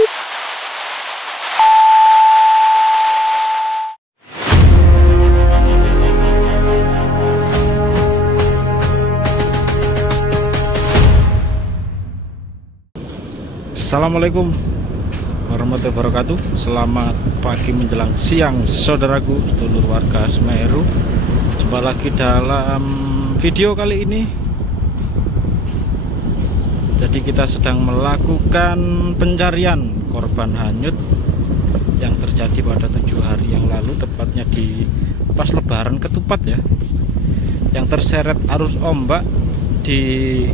Assalamualaikum warahmatullahi wabarakatuh. Selamat pagi menjelang siang saudaraku, sedulur warga Semeru. Jumpa lagi dalam video kali ini. Jadi kita sedang melakukan pencarian korban hanyut yang terjadi pada 7 hari yang lalu, tepatnya di pas Lebaran Ketupat ya, yang terseret arus ombak di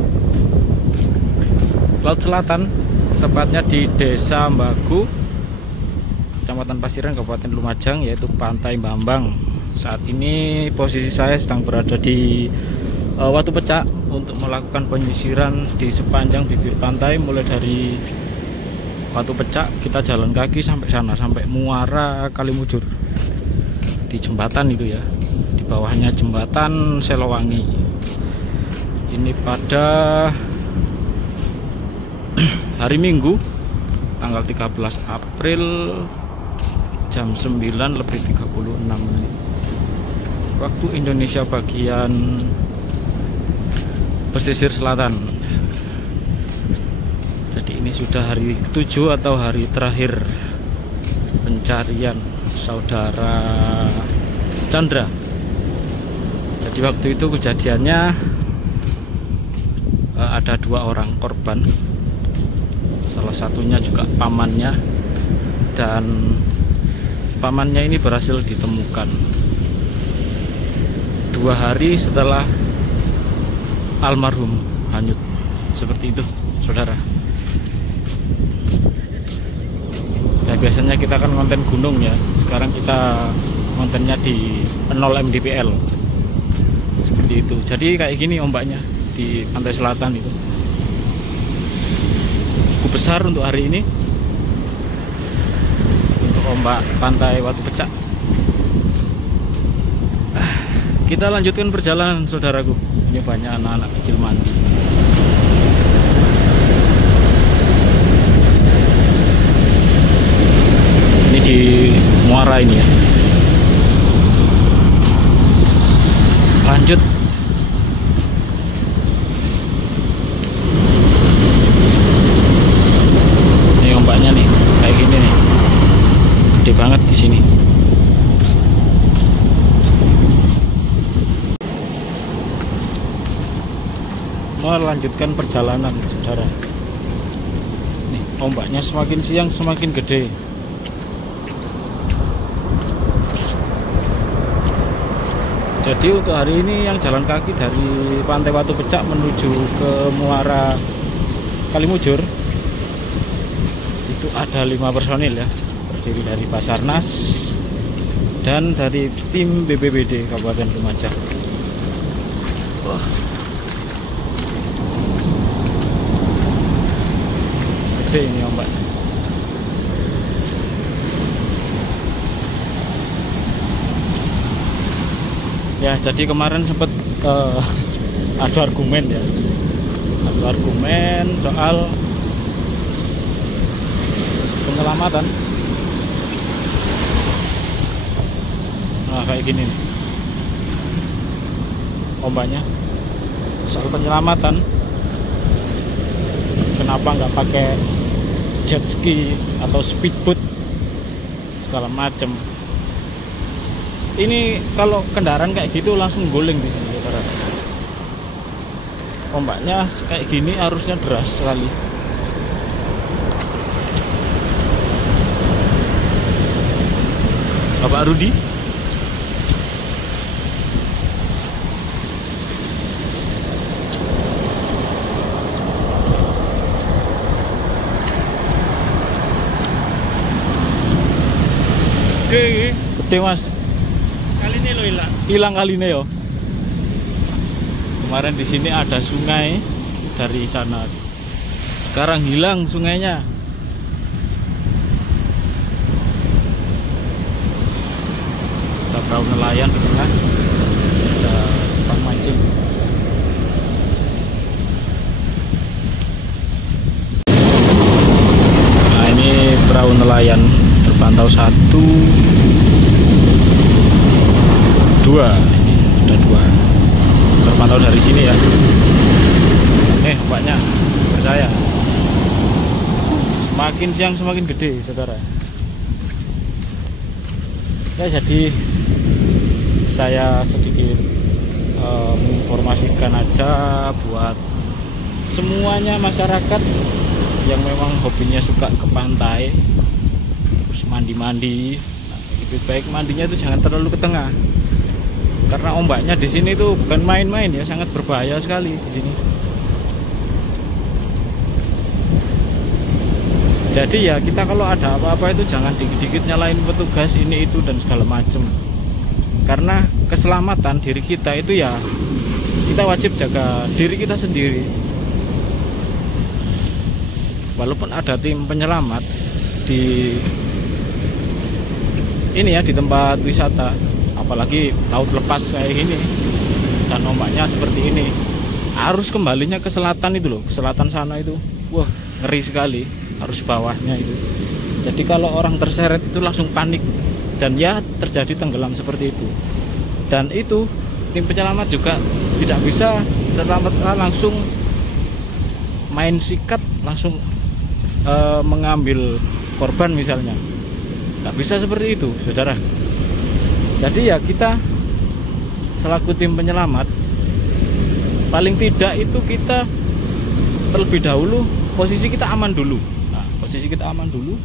Laut Selatan, tepatnya di Desa Mbagu, Kecamatan Pasiran, Kabupaten Lumajang, yaitu Pantai Bambang. Saat ini posisi saya sedang berada di Watu Pecak untuk melakukan penyisiran di sepanjang bibir pantai. Mulai dari Watu Pecak kita jalan kaki sampai sana, sampai Muara Kalimujur, di jembatan itu ya, di bawahnya jembatan Selowangi. Ini pada hari Minggu tanggal 13 April jam 9:36 waktu Indonesia bagian pesisir selatan. Jadi ini sudah hari ke-7 atau hari terakhir pencarian saudara Chandra. Jadi waktu itu kejadiannya ada 2 orang korban, salah satunya juga pamannya, dan pamannya ini berhasil ditemukan 2 hari setelah almarhum hanyut. Seperti itu saudara ya. Biasanya kita kan konten gunung ya, sekarang kita kontennya di 0 mdpl seperti itu. Jadi kayak gini ombaknya di pantai selatan itu, cukup besar untuk hari ini, untuk ombak pantai Watu Pecak. Kita lanjutkan perjalanan saudaraku. Ini banyak anak-anak kecil mandi. Ini di muara ini ya. Lanjut. Ombaknya nih kayak gini nih, gede banget di sini. Melanjutkan perjalanan saudara. Nih ombaknya semakin siang semakin gede. Jadi untuk hari ini yang jalan kaki dari Pantai Watu Pecak menuju ke Muara Kalimujur itu ada 5 personil ya, terdiri dari Basarnas dan dari tim BPBD Kabupaten Lumajang. Wah, gede ini ombak. Ya, jadi kemarin sempat ada argumen ya, soal penyelamatan. Nah kayak gini nih ombaknya, soal penyelamatan. Kenapa nggak pakai jet ski atau speedboat segala macem? Ini kalau kendaraan kayak gitu langsung guling di sini saudara. Ombaknya kayak gini arusnya deras sekali. Bapak Rudi, gede mas. Kali ini lo hilang kali ini yo. Kemarin di sini ada sungai dari sana, sekarang hilang sungainya. Ada perahu nelayan di tengah, ada tukang mancing. Nah ini nelayan terpantau 1, 2, ini ada 2 terpantau dari sini ya. Ombaknya percaya semakin siang semakin gede saudara ya. Jadi saya sedikit menginformasikan aja buat semuanya masyarakat yang memang hobinya suka ke pantai terus mandi-mandi. Lebih baik mandinya itu jangan terlalu ke tengah, karena ombaknya di sini tuh bukan main-main ya, sangat berbahaya sekali di sini. Jadi ya kita kalau ada apa-apa itu jangan dikit-dikit nyalain petugas ini itu dan segala macem, karena keselamatan diri kita itu ya kita wajib jaga diri kita sendiri. Walaupun ada tim penyelamat di ini ya, di tempat wisata, apalagi laut lepas kayak gini dan ombaknya seperti ini, arus kembalinya ke selatan itu loh, ke selatan sana itu wah ngeri sekali arus bawahnya itu. Jadi kalau orang terseret itu langsung panik dan ya terjadi tenggelam seperti itu. Dan itu tim penyelamat juga tidak bisa langsung main sikat langsung mengambil korban misalnya, nggak bisa seperti itu saudara. Jadi ya kita selaku tim penyelamat paling tidak itu kita terlebih dahulu posisi kita aman dulu. Posisi kita aman dulu,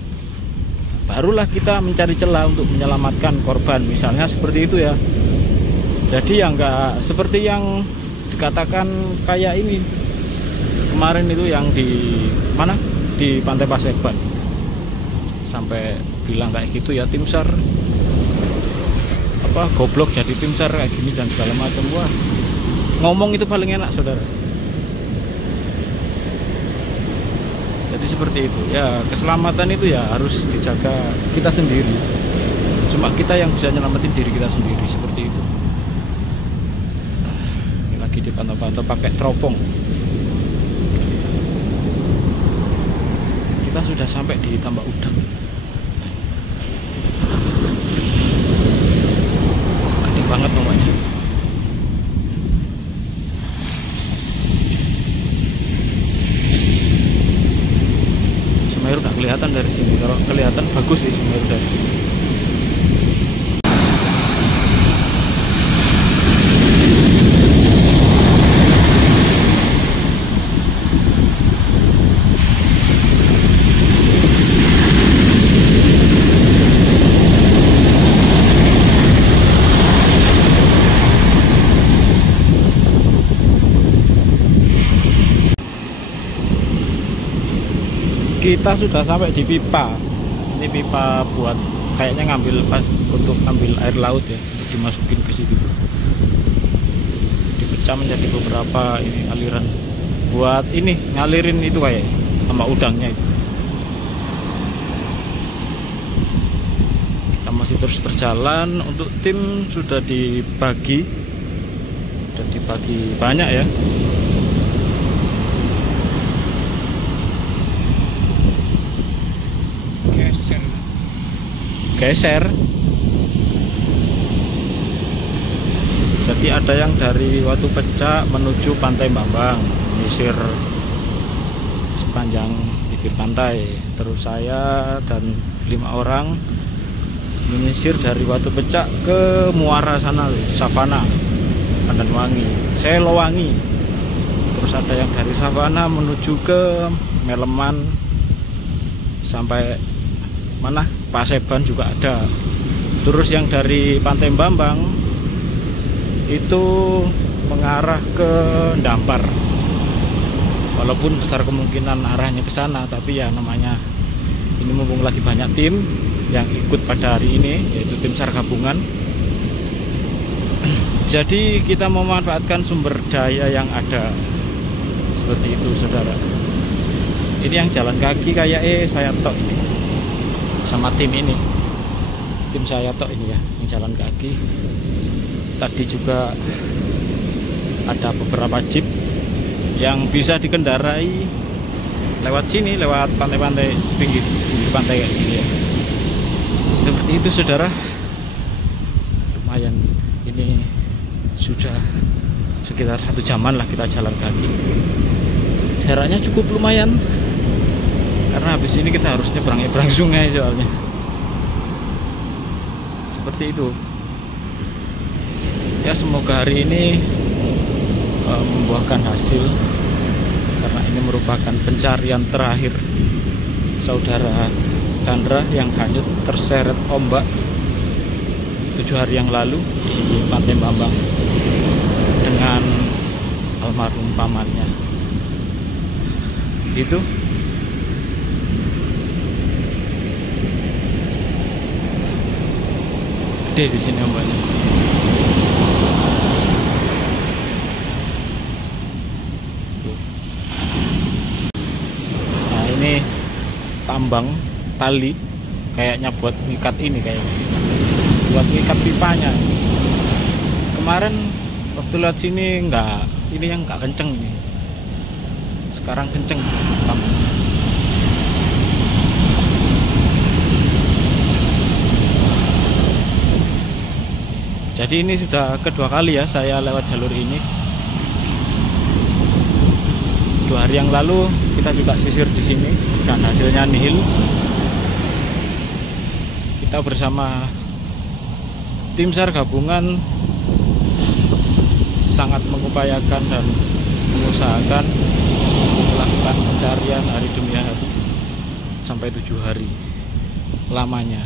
barulah kita mencari celah untuk menyelamatkan korban misalnya seperti itu ya. Jadi ya nggak seperti yang dikatakan kayak ini kemarin itu yang di mana, di Pantai Paseban, sampai bilang kayak gitu ya, tim SAR apa goblok jadi tim SAR kayak gini dan segala macam. Wah, ngomong itu paling enak saudara. Jadi seperti itu ya, keselamatan itu ya harus dijaga kita sendiri. Cuma kita yang bisa nyelamatin diri kita sendiri seperti itu. Ini lagi dipantau-pantau pakai teropong. Kita sudah sampai di Tambak Udang. Gede banget namanya. Semeru nggak kelihatan dari sini. Kalau kelihatan bagus sih Semeru dari sini. Kita sudah sampai di pipa. Ini pipa buat kayaknya ngambil untuk ambil air laut ya, untuk dimasukin ke situ. Dipecah menjadi beberapa ini aliran buat ini ngalirin itu kayak tambak udangnya itu. Kita masih terus berjalan. Untuk tim sudah dibagi banyak ya. Geser. Jadi ada yang dari Watu Pecak menuju Pantai Bambang, menyisir sepanjang bibir pantai. Terus saya dan 5 orang menyisir dari Watu Pecak ke muara sana, Savana, Pandanwangi, Selowangi. Terus ada yang dari Savana menuju ke Meleman sampai mana, Paseban juga ada. Terus yang dari Pantai Bambang itu mengarah ke Dampar. Walaupun besar kemungkinan arahnya ke sana, tapi ya namanya ini mumpung lagi banyak tim yang ikut pada hari ini, yaitu tim SAR gabungan. Jadi kita memanfaatkan sumber daya yang ada. Seperti itu saudara. Ini yang jalan kaki kayak saya tok ini. Sama tim ini, tim saya tok ini ya, yang jalan kaki. Tadi juga ada beberapa jeep yang bisa dikendarai lewat sini, lewat pantai-pantai pinggir pantai kayak gini ya. Seperti itu saudara. Lumayan, ini sudah sekitar 1 jaman lah kita jalan kaki. Jaraknya cukup lumayan, karena habis ini kita harus nyebrang sungai soalnya. Seperti itu ya, semoga hari ini membuahkan hasil, karena ini merupakan pencarian terakhir saudara Chandra yang hanyut terseret ombak 7 hari yang lalu di Pantai Bambang dengan almarhum pamannya. Gitu. Gede di sini ombaknya. Nah, ini tambang tali kayaknya buat ngikat ini, kayaknya buat ngikat pipanya. Kemarin waktu lewat sini ini yang nggak kenceng ini. Sekarang kenceng. Jadi ini sudah kedua kali ya saya lewat jalur ini. 2 hari yang lalu kita juga sisir di sini dan hasilnya nihil. Kita bersama tim SAR gabungan sangat mengupayakan dan mengusahakan melakukan pencarian hari demi hari sampai 7 hari lamanya,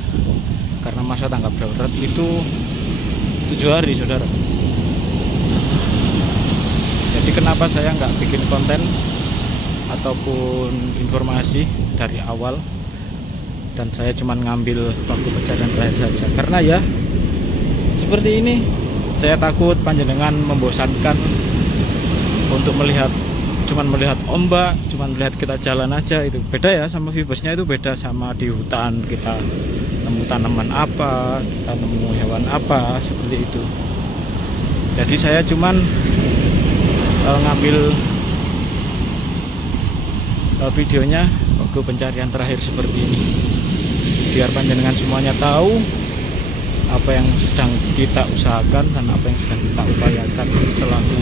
karena masa tanggap darurat itu 7 hari saudara. Jadi kenapa saya nggak bikin konten ataupun informasi dari awal, dan saya cuma ngambil waktu pencarian terakhir saja, karena ya seperti ini. Saya takut panjenengan membosankan untuk cuman melihat ombak, cuman melihat kita jalan aja. Itu beda ya sama vibesnya, itu beda sama di hutan kita nemu tanaman apa, kita nemu hewan apa, seperti itu. Jadi saya cuman ngambil videonya waktu pencarian terakhir seperti ini, biar panjenengan semuanya tahu apa yang sedang kita usahakan dan apa yang sedang kita upayakan selaku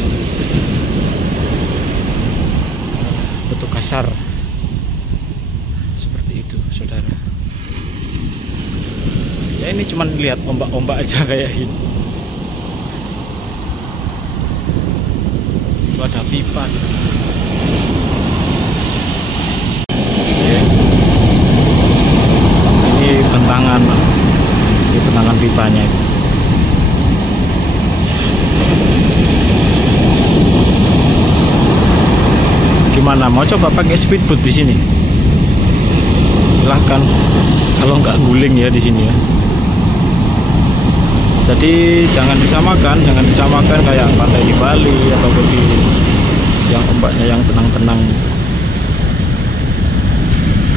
petugas SAR. Seperti itu saudara. Ya ini cuman lihat ombak-ombak aja kayak gini. Itu ada pipa gitu. Ini bentangan pipanya itu. Gimana, mau coba pakai speedboat di sini? Silahkan, kalau nggak guling ya di sini ya. Jadi jangan disamakan kayak pantai di Bali ataupun di yang ombaknya yang tenang-tenang.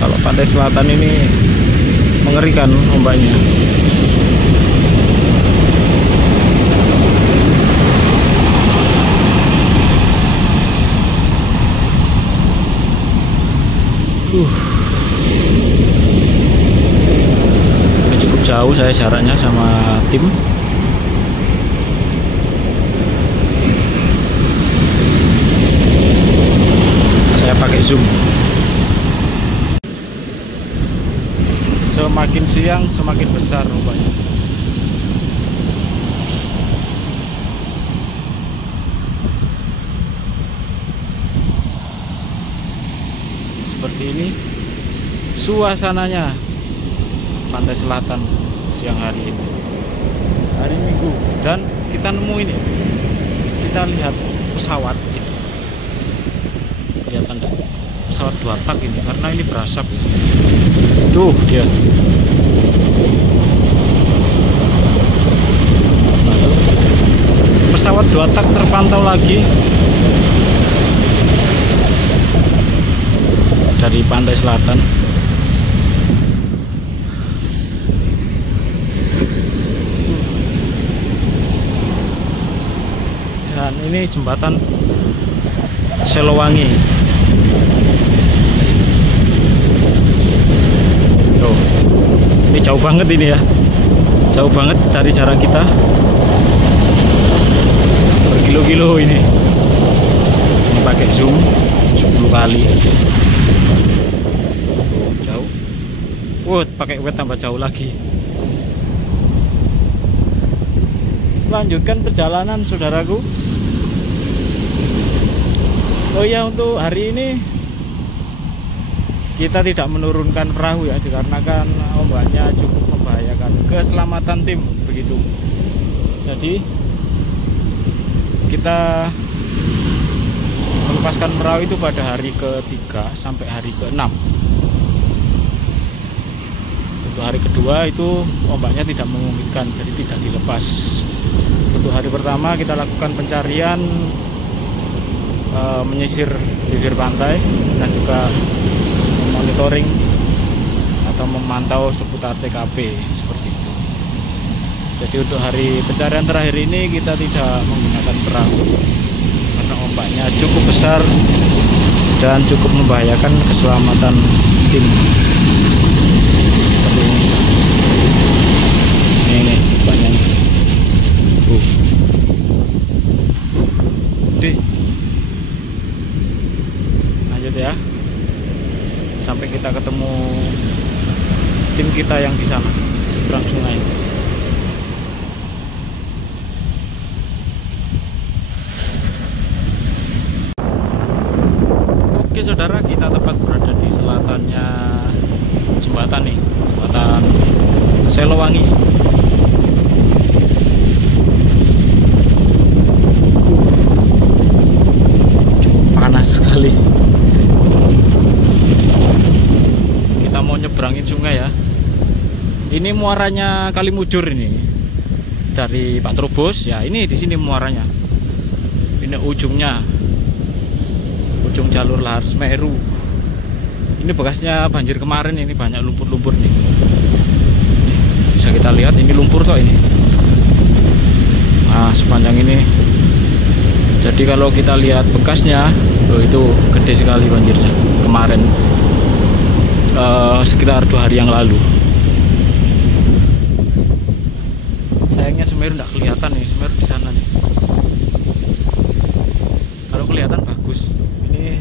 Kalau pantai selatan ini mengerikan ombaknya. Ini cukup jauh saya jaraknya sama tim. Saya pakai zoom. Semakin siang semakin besar rupanya. Seperti ini suasananya pantai selatan siang hari ini, hari Minggu, dan kita nemu ini, kita lihat pesawat itu, kelihatan pesawat 2 tak ini, karena ini berasap. Tuh dia. Pesawat 2 tak terpantau lagi dari pantai selatan. Dan ini jembatan Selowangi. jauh banget ini ya, jauh banget dari jarak kita, berkilo-kilo ini pakai zoom 10 kali. Jauh. Pakai wet tambah jauh lagi. Lanjutkan perjalanan saudaraku. Oh iya, untuk hari ini kita tidak menurunkan perahu ya, dikarenakan ombaknya cukup membahayakan keselamatan tim begitu. Jadi kita melepaskan perahu itu pada hari ke-3 sampai hari ke-6. Untuk hari kedua itu ombaknya tidak memungkinkan, jadi tidak dilepas. Untuk hari pertama kita lakukan pencarian, menyisir bibir pantai dan juga monitoring atau memantau seputar TKP seperti itu. Jadi untuk hari pencarian terakhir ini kita tidak menggunakan perahu karena ombaknya cukup besar dan cukup membahayakan keselamatan tim. Ini ombaknya. Lanjut ya, sampai kita ketemu tim kita yang di sana seberang sungai. Oke saudara, kita tepat berada di selatannya jembatan nih, jembatan Selowangi. Cukup panas sekali. Kita mau nyebrangin sungai ya. Ini muaranya Kali Mujur ini. Dari Pak Trubus ya, ini di sini muaranya. Ini ujungnya. Ujung jalur Lahar Semeru. Ini bekasnya banjir kemarin, ini banyak lumpur-lumpur nih. Bisa kita lihat ini lumpur toh ini. Nah, sepanjang ini. Jadi kalau kita lihat bekasnya, itu gede sekali banjirnya kemarin. Sekitar 2 hari yang lalu. Sayangnya Semeru nggak kelihatan nih, Semeru di sana nih. Kalau kelihatan bagus. Ini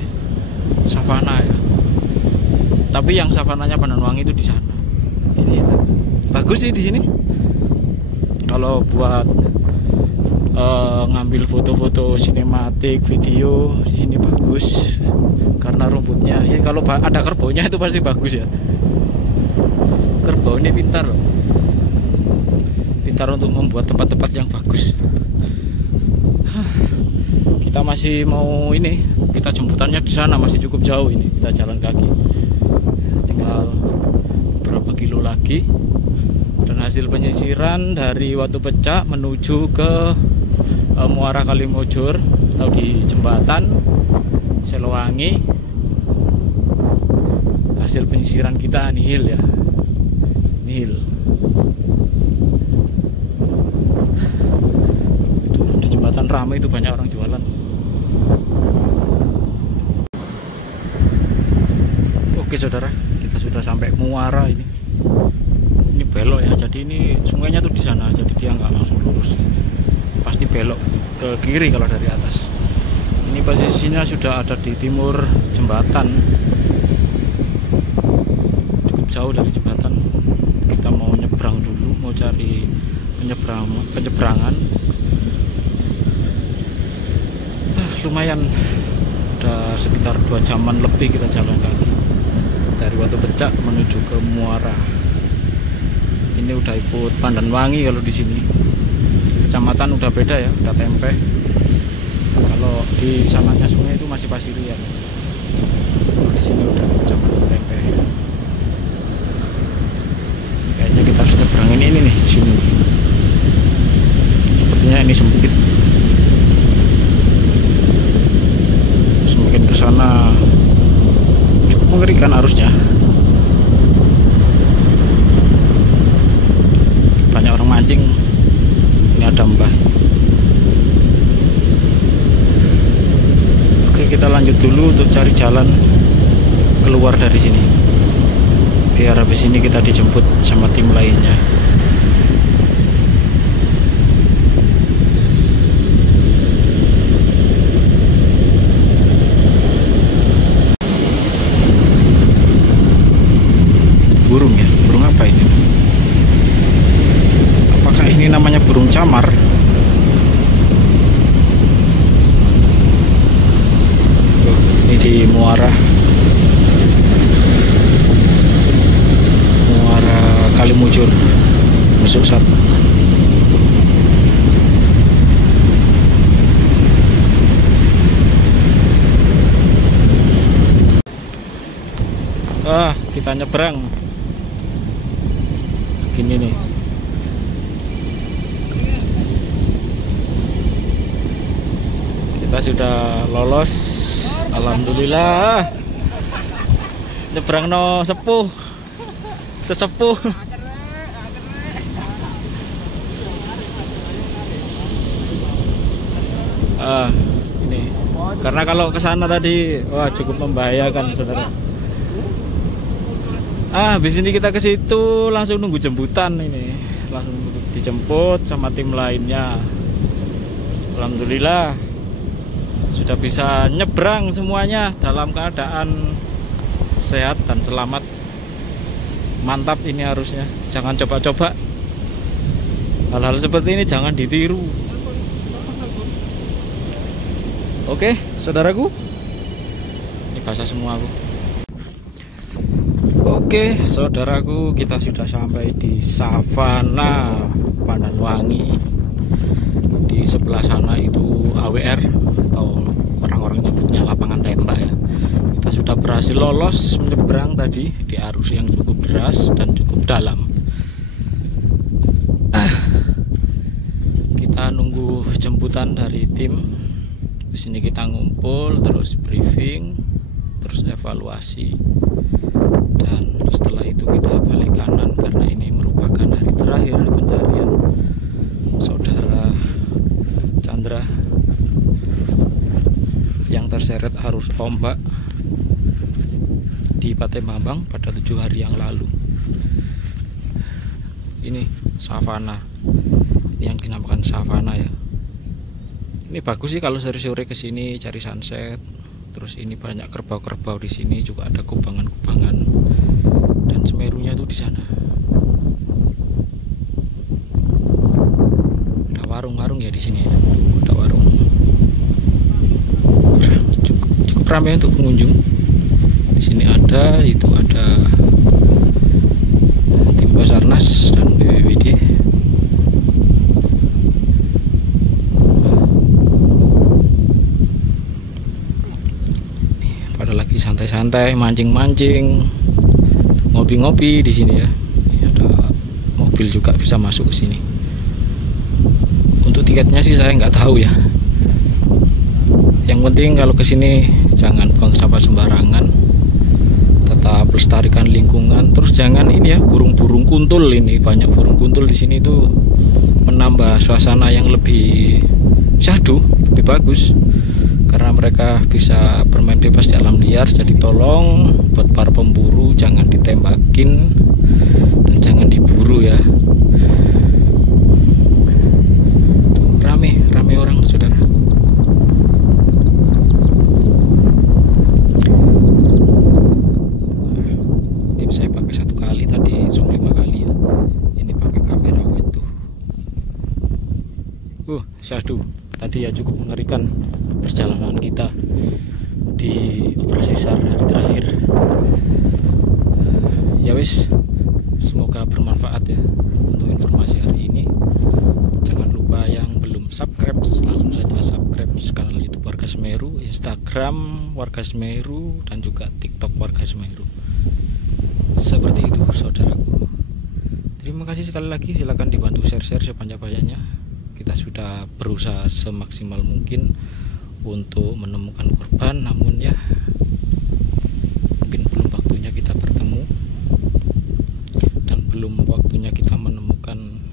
savana ya. Tapi yang savananya Pandanwangi itu di sana. Ini bagus sih di sini. Kalau buat ngambil foto-foto sinematik, video di sini bagus. Karena rumputnya, ya kalau ada kerbaunya itu pasti bagus ya. Kerbau ini pintar loh. Pintar untuk membuat tempat-tempat yang bagus. Kita masih mau ini, kita jemputannya di sana masih cukup jauh ini, kita jalan kaki. Tinggal berapa kilo lagi. Dan hasil penyisiran dari Watu Pecak menuju ke muara Kali Mujur atau di jembatan Selowangi, hasil penyisiran kita nihil ya, nihil. Itu di jembatan ramai, itu banyak orang jualan. Oke saudara, kita sudah sampai muara ini. Ini belok ya, jadi ini sungainya tuh di sana, jadi dia nggak langsung lurus, pasti belok ke kiri kalau dari atas. Ini posisinya sudah ada di timur jembatan, cukup jauh dari jembatan. Kita mau nyebrang dulu, mau cari penyeberangan. Lumayan, udah sekitar 2 jaman lebih kita jalan kaki dari Watu Pecak menuju ke muara. Ini udah ikut Pandanwangi kalau di sini. Kecamatan udah beda ya, udah Tempe. Kalau di sananya sungai itu masih Pasirian. Kalau di sini udah kecamatan Tempe. Kayaknya kita harus nyebrangin ini nih, sini. Sepertinya ini sempit. Semakin ke sana cukup mengerikan arusnya. Banyak orang mancing. Ini ada mbah. Oke, kita lanjut dulu untuk cari jalan keluar dari sini. biar habis ini kita dijemput sama tim lainnya. Burung ya, burung apa ini? Apakah ini namanya burung camar? Tuh, ini di Muara Kalimujur masuk satu. Kita nyebrang gini nih. Kita sudah lolos, alhamdulillah. Nyebrang no sesepuh. Ini karena kalau ke sana tadi wah cukup membahayakan, saudara. Habis ini kita ke situ langsung nunggu jemputan, ini langsung dijemput sama tim lainnya. Alhamdulillah sudah bisa nyebrang semuanya dalam keadaan sehat dan selamat. Mantap ini harusnya. Jangan coba-coba hal-hal seperti ini, jangan ditiru. Oke, saudaraku, ini basah semua aku. Oke, saudaraku, kita sudah sampai di Savana Pandanwangi. Di sebelah sana itu AWR atau orang-orang nyebutnya lapangan tembak ya. Kita sudah berhasil lolos menyeberang tadi di arus yang cukup deras dan cukup dalam. Kita nunggu jemputan dari tim. Di sini kita ngumpul, terus briefing, terus evaluasi, dan setelah itu kita balik kanan karena ini merupakan hari terakhir pencarian saudara Chandra yang terseret arus ombak di Pantai Bambang pada 7 hari yang lalu. Ini savana, ini yang dinamakan savana ya. Ini bagus sih kalau sore-sore kesini cari sunset. Terus ini banyak kerbau-kerbau di sini, juga ada kubangan-kubangan dan Semerunya tuh di sana. Ada warung-warung ya di sini ya. Ada warung. Cukup ramai untuk pengunjung. Di sini ada, itu ada tim Basarnas dan BPBD. Pada lagi santai-santai, mancing-mancing, ngopi-ngopi di sini ya. Ini ada mobil juga bisa masuk ke sini. Untuk tiketnya sih saya nggak tahu ya. Yang penting kalau ke sini jangan buang sampah sembarangan, tetap lestarikan lingkungan. Terus jangan ini ya, burung-burung kuntul, ini banyak burung kuntul di sini, itu menambah suasana yang lebih syahdu, lebih bagus. Karena mereka bisa bermain bebas di alam liar. Jadi tolong buat para pemburu jangan ditembakin dan jangan diburu ya. Tuh, rame orang saudara. Ini saya pakai 1 kali, tadi zoom 5 kali ya. Ini pakai kamera wide tuh. Syahdu. Tadi ya cukup mengerikan perjalanan kita di operasi SAR hari terakhir. Ya wis, semoga bermanfaat ya untuk informasi hari ini. Jangan lupa yang belum subscribe, langsung saja subscribe kanal YouTube Warga Semeru, Instagram Warga Semeru, dan juga TikTok Warga Semeru. Seperti itu saudaraku. Terima kasih sekali lagi, silakan dibantu share-share sebanyak-banyaknya. Kita sudah berusaha semaksimal mungkin untuk menemukan korban, namun ya mungkin belum waktunya kita bertemu dan belum waktunya kita menemukan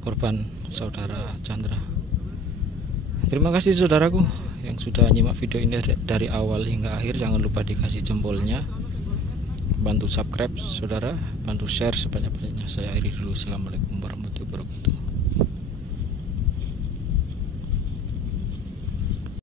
korban saudara Chandra. Terima kasih saudaraku yang sudah nyimak video ini dari awal hingga akhir. Jangan lupa dikasih jempolnya bantu subscribe saudara, bantu share sebanyak-banyaknya. Saya akhiri dulu. Assalamualaikum warahmatullahi wabarakatuh.